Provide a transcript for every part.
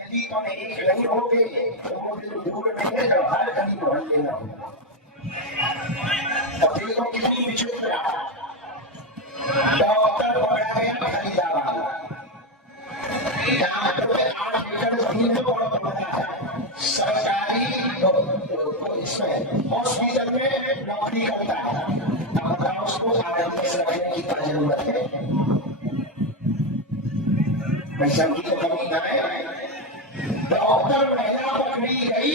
यदि तुम एक नहीं होगे तो वो फिर दूर नहीं है, हर कहीं मोहल्ले में होगा। और देखो कितनी विचित्र डॉक्टर पकड़ा गया फरीदाबाद, डॉक्टर में 8 एकड़ जमीन में बहुत पकड़ा है, सरकारी इसमें हॉस्पिटल में नौकरी करता है। अब बताओ उसको आरएमएस रखने की क्या जरूरत है? पैसा की तो कमी ना है। डॉक्टर महिला पकड़ी गई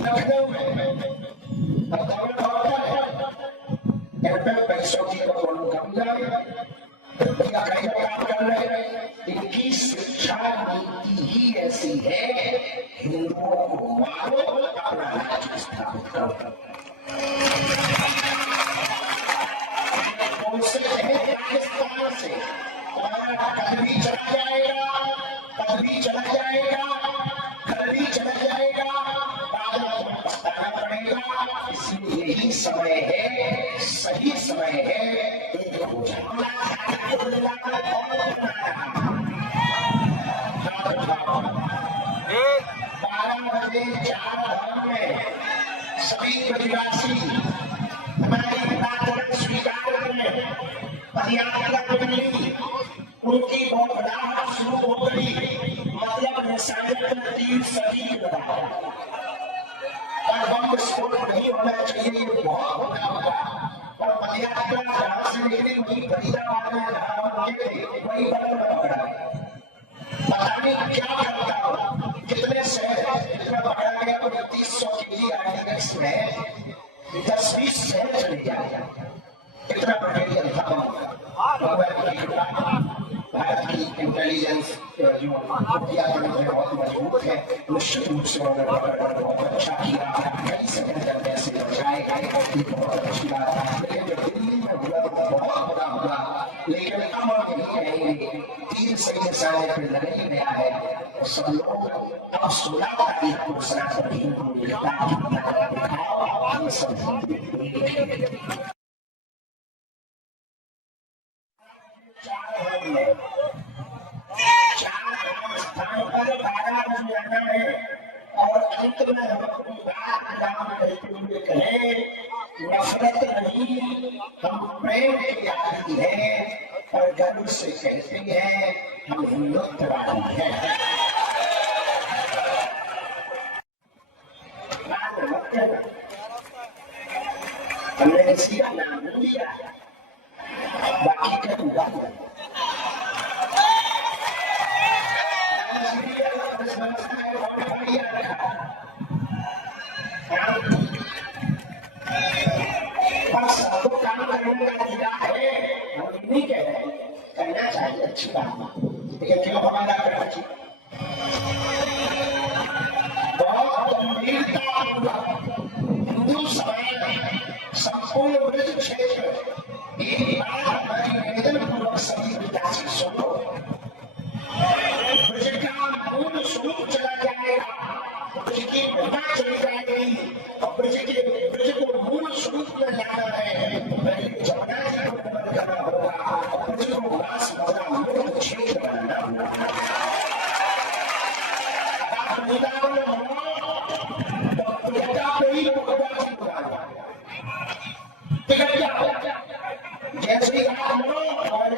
लखनऊ में, बताओ डॉक्टर पैसों की तो कौन कम जाएगा? कहीं काम कर रहे हैं। इनकी शिक्षा नीति ही ऐसी है, हिंदुओं को मारो अपना राज्य स्थापित करो। उनसे पाकिस्तान से कद भी चला जाएगा, कद भी चला जाएगा, घर भी चला जाएगा, बाद में पछताना पड़ेगा। इसलिए यही समय है, सही समय है एक हो जाना। 12 बजे 4 में सभी प्रतिवासी हमारी बात स्वीकार करें, पदयात्रा करनी, उनकी घबराहट शुरू हो गई। मतलब निशान 3 सदी बम विस्फोट नहीं होना चाहिए, ये बहुत होता होगा। और पदयात्रा जहां से निकली वही फरीदाबाद में जहां थे वही पर पकड़ा, पता नहीं क्या करता हो, कितने शहर इतना पकड़ा गया। तो 3100 केजी आर्टिकल्स में 10-20 शहर चले जाए, इतना मटेरियल खत्म। भारत की इंटेलिजेंस जो बहुत मजबूत है, निश्चित रूप से उन्होंने बहुत अच्छा किया। कई सेकंड ऐसे बचाए गए, बहुत अच्छी बात है। लेकिन जो दिल्ली में हुआ तो बहुत बड़ा हुआ, लेकिन हम नहीं कहेंगे 3 सही निशाने पर लड़ाई गया है। तो सब लोग अब 16 तारीख को सनातन हिंदू एकता दिखाओ, सब स्थान पर 12 बज जाना है। और अंत में हम अपनी बात राम करते हुए कहें, नफरत नहीं, हम प्रेम की आदि है और गर्व से कहते हैं हम हिंदुत्ववादी हैं। हमने किसी का नाम नहीं लिया, बाकी क्या हुआ? सबको काम करने का अधिकार है, हम नहीं कह रहे, करना चाहिए, अच्छी बात। लेकिन क्यों हमारा कराची बहुत गंभीरता हिंदू समाज संपूर्ण ब्रज क्षेत्र एक बार हमारी निवेदन पूर्वक सभी विकास सुनो। ब्रज का मूल स्वरूप चला जाएगा, ब्रज की महिमा चली जाएगी और ब्रज को मूल स्वरूप में लाना है तो पहले जमुना जी को बंद करना होगा और ब्रज को वास मदरा मुक्त क्षेत्र बनाना होगा। आप वृंदावन हो तो बेटा पे ही भगवान जी बुलाएगा, टिकट क्या होगा? जैसे आप हो और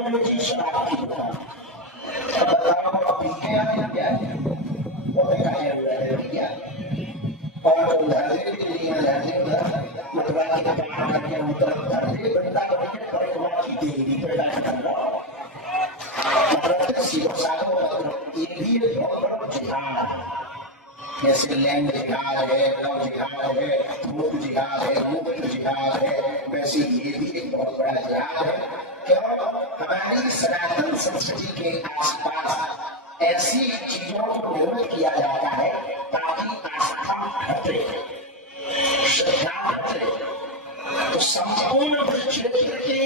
अमर जी शराब की दुकान, बताओ पीके आने क्या है? वो देखा है और उधारे के लिए मतवा की दुकान के अंदर उधारे बंदा करके परिक्रमा की देवी पैदा करना, मतलब सीधो साधो ये भी बहुत बड़ा जिहाद है। जैसे लैंड जिहाद है, लव जिहाद है, मुक्त जिहाद है, मुक्त जिहाद है, वैसे ये भी एक बहुत बड़ा जिहाद है। क्यों? हमारी सनातन संस्कृति के आसपास ऐसी चीजों को निर्मित किया जाता है ताकि आस्था घटे, श्रद्धा घटे। तो संपूर्ण क्षेत्र की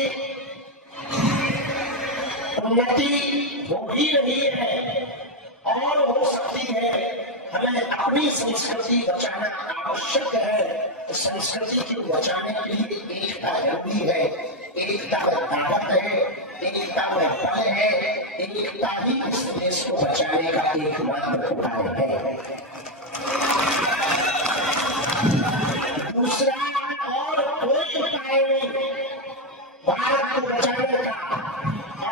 उन्नति हो ही रही है और हो सकती है। हमें अपनी संस्कृति बचाना आवश्यक है। तो संस्कृति को बचाने के लिए एकता जरूरी है, एकता ताकत है। एकता में बल है, एकता ही इस देश को बचाने का एकमात्र उपाय है। दूसरा और कोई उपाय नहीं भारत को बचाने का।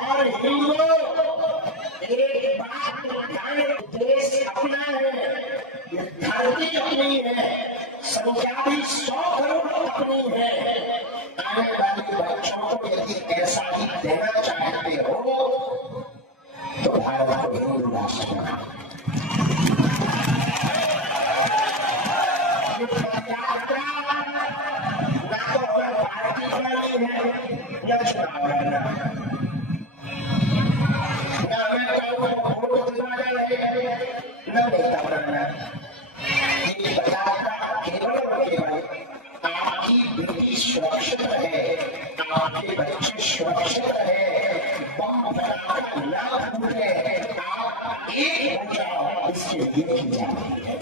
और हिंदुओं एक बात बताएं, देश अपना है, ये धरती अपनी है, संख्या भी 100 करोड़ अपनी है। आने वाले बच्चों को यदि ऐसा ही देना चाहते हो तो भारत को हिंदू राष्ट्र बनाओ। या चुनाव लड़ना, या मैं कहूँ वोट दिलवाना है, न नेता बनना। ये बताता केवल और केवल आपकी बेटी सुरक्षित रहे, आपके बच्चे सुरक्षित रहे, बम फटाखा न फूटे, आप एक हो जाओ, इसके लिए की जा रही है।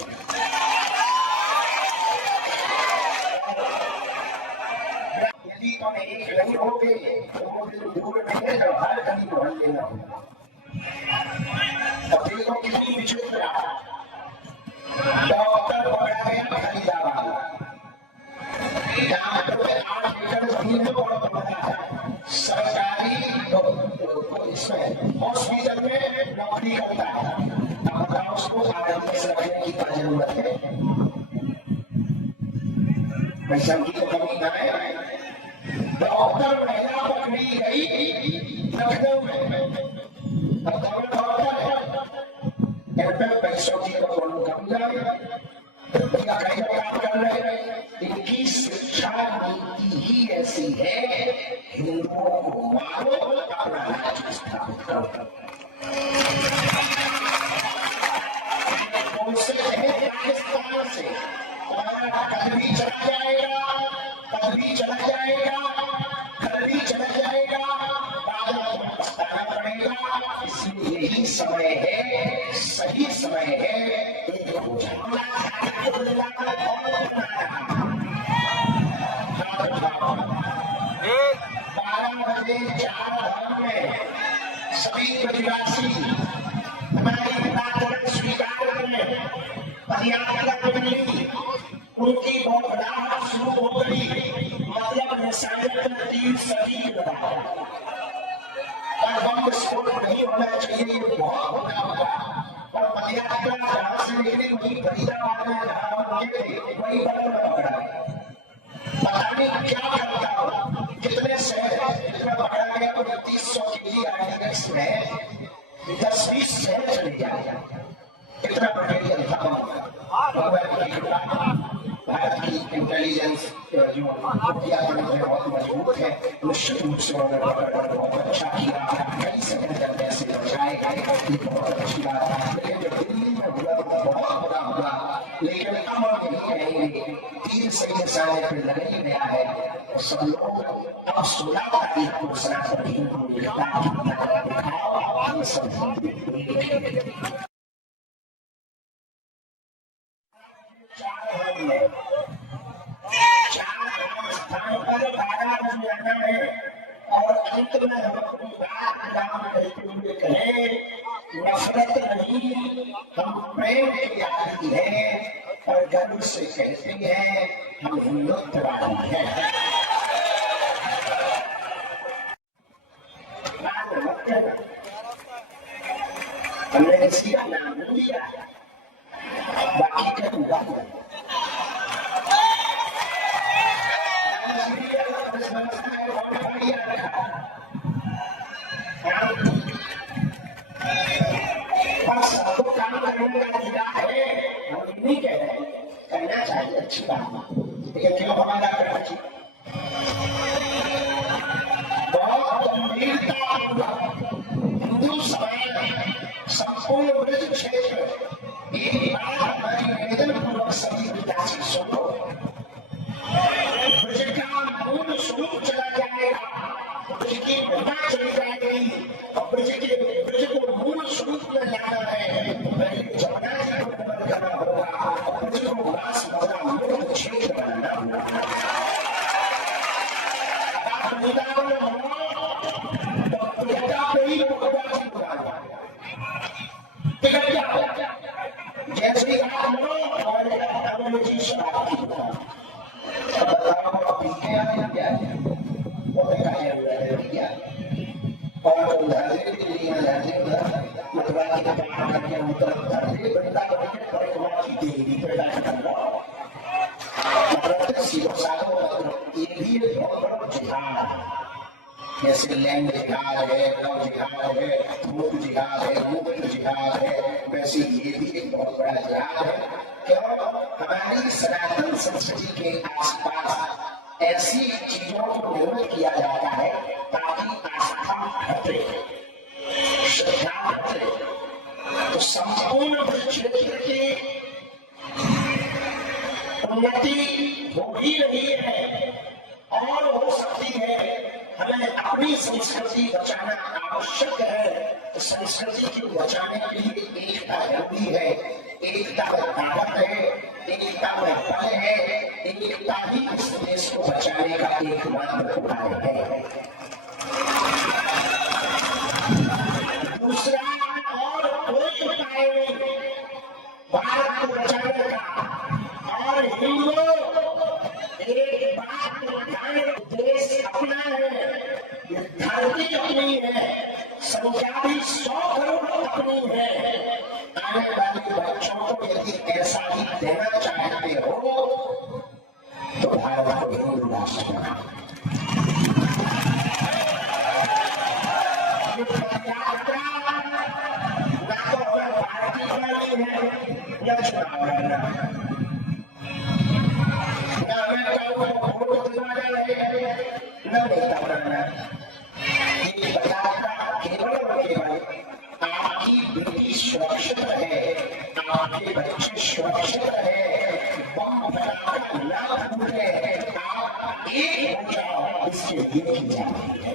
यदि तुम एक नहीं होगे तो दूर नहीं है, हर कहीं बढ़ लेना होगा। और देखो कितनी विचित्र डॉक्टर पकड़ा गया फरीदाबाद, डॉक्टर में 8 एकड़ जमीन में पड़ा है, सरकारी इसमें हॉस्पिटल में नौकरी करता है। अब बताओ उसको आरएमएस रखने की क्या जरूरत है? पैसा की तो कमी ना है। डॉक्टर महिला पकड़ी गई लखनऊ में, अब पैसों की तो कौन कम जाएगा, कहीं काम कर रहे हैं। इनकी शिक्षा नीति ही ऐसी है, हिंदुओं को मारो, अपना राज्य स्थापित करो। उनसे पाकिस्तान से हमारा कद भी चला जाएगा, कद भी चला जाएगा, घर भी चला जाएगा, बाद में पछताना पड़ेगा। इसलिए यही समय है, सही समय है, एक हो जाए। 12 बजे 4 में सभी प्रतिवासी हमारी बात स्वीकार करें, पदयात्रा करनी, उनकी घबराहट शुरू हो गई, मतलब निशान 3 सदी और बम विस्फोट नहीं होना चाहिए, ये बहुत होना होगा। और पदयात्रा जहां से निकली वही फरीदाबाद में जहां हम थे वही पर पकड़ा, पता नहीं क्या करता हो, कितने शहर इतना पकड़ा गया तो 3200 केजी आर्टिलर्स में 10-20 शहर चले जाए, इतना मटेरियल था। भारत की इंटेलिजेंस जो बहुत मजबूत है, निश्चित रूप से उन्होंने बहुत अच्छा किया, कई सेकंड ऐसे बचाए गए, बहुत अच्छी बात है। लेकिन जो दिल्ली में हुआ तो बहुत बुरा हुआ, लेकिन हम नहीं कहेंगे, 3 सही निशाने पर लड़ाई गया है, और सब लोग अब 16 तारीख को सनातन हिंदू एकता की दिखाओ, हम सब स्थान पर 12 बजे जाना है। और अंत में हम अपनी बात गांव करते हुए कहें, नफरत नहीं, हम प्रेम की आदि है और गर्व से कहते हैं हम हिंदुत्ववादी हैं। हमने किसी का नाम नहीं लिया, बाकी क्या हुआ पर सबको काम करने का अधिकार है, हम नहीं कह रहे, करना चाहिए, अच्छी बात, लेकिन क्यों हमारा कराची बहुत गंभीरता हिंदू समाज संपूर्ण ब्रज क्षेत्र एक बार हमारी निवेदन पूर्वक सभी विकास सुनो, ब्रज का मूल स्वरूप चला जाएगा, ब्रज की महिमा चली जाएगी, और ब्रज को मूल स्वरूप में लाना है, तो जमुना जी को बंद करना होगा, और ब्रज को वास मदरा मुक्त क्षेत्र बनाना होगा। तरफ धरने वृंदावन के परिक्रमा की देवी पैदा कर लो। मतलब शिव साधो ये भी एक बहुत बड़ा जिहाद है। जैसे लैंड जिहाद है, लव जिहाद है, थोक जिहाद है, मुक्त जिहाद है, वैसे ये भी एक बहुत बड़ा जिहाद है। क्यों? हमारी सनातन संस्कृति के आसपास ऐसी चीजों को निर्मित किया जाता है ताकि आस्था घटे, श्रद्धा घटे। तो संपूर्ण क्षेत्र की उन्नति हो ही रही है और हो सकती है। हमें अपनी संस्कृति बचाना आवश्यक है। तो संस्कृति को बचाने के लिए एकता जरूरी है। एकता में ताकत है, एकता में बल है। एकता ही इस देश को बचाने का एकमात्र उपाय है। दूसरा और कोई उपाय नहीं भारत को बचाने का। और हिंदू एक बात बताने, देश अपना है, धरती अपनी है, संख्या भी 100 करोड़ अपनी है। आने वाले बच्चों को यदि ऐसा ही देना चाहते हो तो भारत को हिंदू राष्ट्र बनाओ। ना तो पार्टी बनानी है या चुनाव लड़ना। आपकी बेटी सुरक्षित रहे, आपके बच्चे सुरक्षित रहे, बम फटाखा न फूटे, आप एक हो जाओ, इसके लिए की जा रही है।